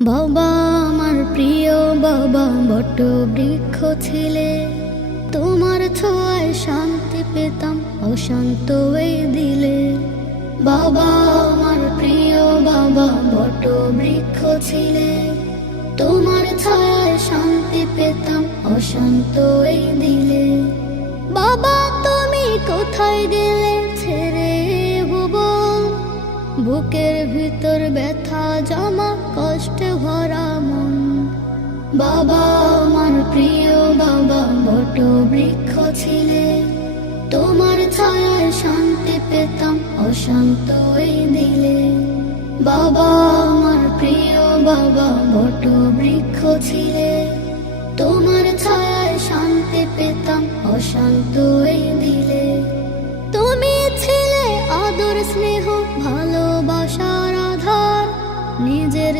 বাবা আমার প্রিয় বাবা বট বৃক্ষ ছিলে, তোমার ছোঁয়ায় শান্তি পেতাম অশান্ত এই দিলে। বাবা আমার প্রিয় বাবা বট বৃক্ষ ছিলে, তোমার ছায়ায় শান্তি পেতাম অশান্ত এই দিলে। বাবা তুমি কোথায় গেলে ছেড়ে ভুবন, বুকের ভিতর ব্যথা জমা কষ্টে ভরা মন। বাবা আমার প্রিয় বাবা বট বৃক্ষ ছিলে, তোমার ছায়ায় শান্তি পেতাম অশান্ত এই দিলে। বাবা আমার প্রিয় বাবা বট বৃক্ষ ছিলে, তোমার ছায়ায় শান্তি পেতাম অশান্ত এই দিলে। তুমি ছিলে আদর স্নেহ ভালোবাসার আধার, নিজের